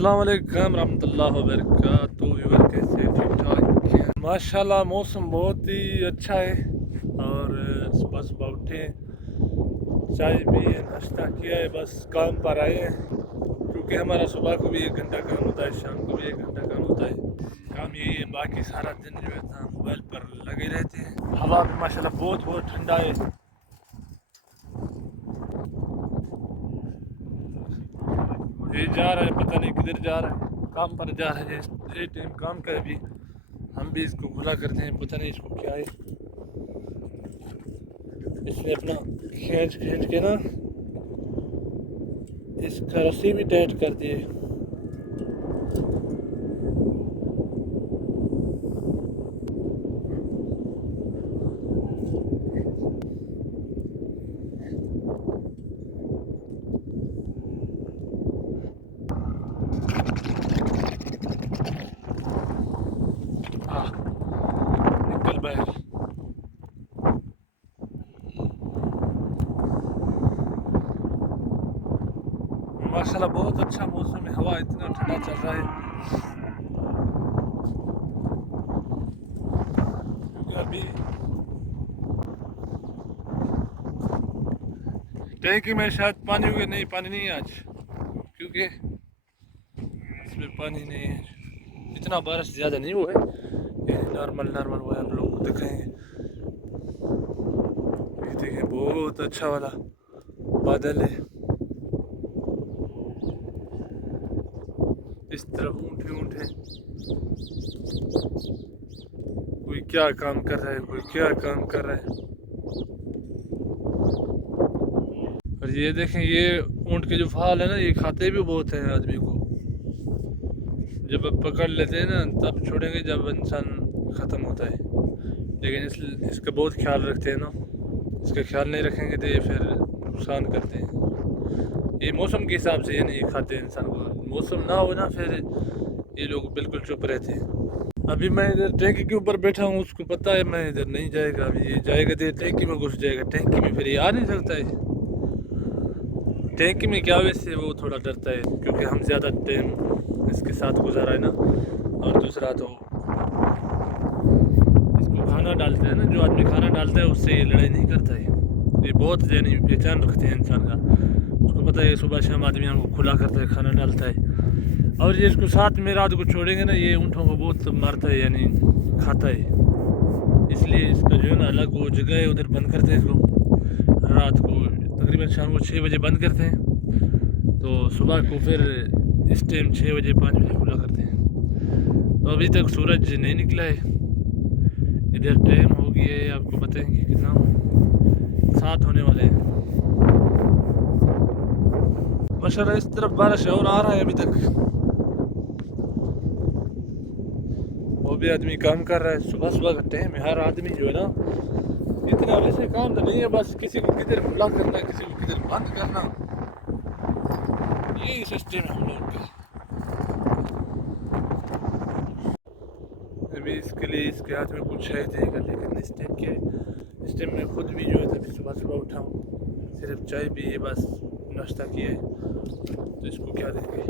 अस्सलाम वालेकुम रहमतुल्लाहि व बरकातुहू। व्यूअर कैसे ठीक ठाक हैं? माशाल्लाह मौसम बहुत ही अच्छा है। और सुबह सुबह उठे, चाय पिए, नाश्ता किया है, बस काम पर आए हैं। क्योंकि हमारा सुबह को भी 1 घंटा काम होता है, शाम को भी 1 घंटा काम होता है। काम यही है, बाकी सारा दिन जो है ना मोबाइल पर लगे रहते हैं। हवा भी माशाल्लाह बहुत बहुत ठंडा है। ये जा रहा है, पता नहीं किधर जा रहा है, काम पर जा रहा है। ये टाइम काम का है, अभी हम भी इसको खुला करते हैं, पता नहीं इसको क्या है। इसने अपना खींच खींच के ना इसका रस्सी भी टाइट कर दी है। निकल बाहर। माशाल्लाह बहुत अच्छा मौसम है, हवा इतना ठंडा चल रहा है। क्योंकि अभी टैंकी में शायद पानी हुआ, नहीं पानी नहीं है आज, क्योंकि इसमें पानी नहीं है। इतना बारिश ज़्यादा नहीं हुआ है, ये नॉर्मल नॉर्मल हुआ है। आप लोग को दिखाएंगे, ये देखें बहुत अच्छा वाला बादल है। इस तरफ ऊँट ही ऊँट है, कोई क्या काम कर रहा है, कोई क्या काम कर रहा है। और ये देखें, ये ऊँट के जो फाल है ना, ये खाते भी बहुत हैं आदमी को। जब आप पकड़ लेते हैं ना तब छोड़ेंगे जब इंसान ख़त्म होता है। लेकिन इसका बहुत ख्याल रखते हैं ना, इसका ख्याल नहीं रखेंगे तो ये फिर नुकसान करते हैं। ये मौसम के हिसाब से ये नहीं खाते हैं इंसान को। मौसम ना हो ना फिर ये लोग बिल्कुल चुप रहते हैं। अभी मैं इधर टैंकी के ऊपर बैठा हूँ, उसको पता है मैं इधर नहीं जाएगा। अभी ये जाएगा तो टैंकी में घुस जाएगा, टैंकी में फिर ये आ नहीं सकता है। टैंकी में क्या वैसे वो थोड़ा डरता है, क्योंकि हम ज़्यादा टाइम इसके साथ गुजारा है ना। और दूसरा तो इसको खाना डालते हैं ना, जो आदमी खाना डालता है उससे ये लड़ाई नहीं करता है। ये बहुत यानी पहचान रखते हैं इंसान का। उसको पता है सुबह शाम आदमी हमको खुला करता है, खाना डालता है। और ये इसको साथ में रात को छोड़ेंगे ना, ये ऊँटों को बहुत मारता है, यानी खाता है। इसलिए इसका जो है ना अलग वो जगह है, उधर बंद करते हैं इसको। रात को तकरीबन शाम को 6 बजे बंद करते हैं, तो सुबह को फिर इस टाइम 6 बजे 5 बजे खुला करते हैं। तो अभी तक सूरज नहीं निकला है, इधर टाइम हो गया है, आपको बताएंगे कितना 7 होने वाले हैं। माशाल्लाह इस तरफ बारिश और आ रहा है अभी तक। वो भी आदमी काम कर रहा है, सुबह सुबह का टाइम है। हर आदमी जो है ना, इतना वैसे काम तो नहीं है, बस किसी को किधर खुला करना, किसी को किधर बंद करना, यही सिस्टम है हम लोग का। अभी इसके लिए इसके हाथ में कुछ है देगा, लेकिन इस टाइम क्या है, इस टाइम मैं खुद भी जो है अभी सुबह सुबह उठा हूँ, सिर्फ चाय पी है, बस नाश्ता किया है, तो इसको क्या देंगे।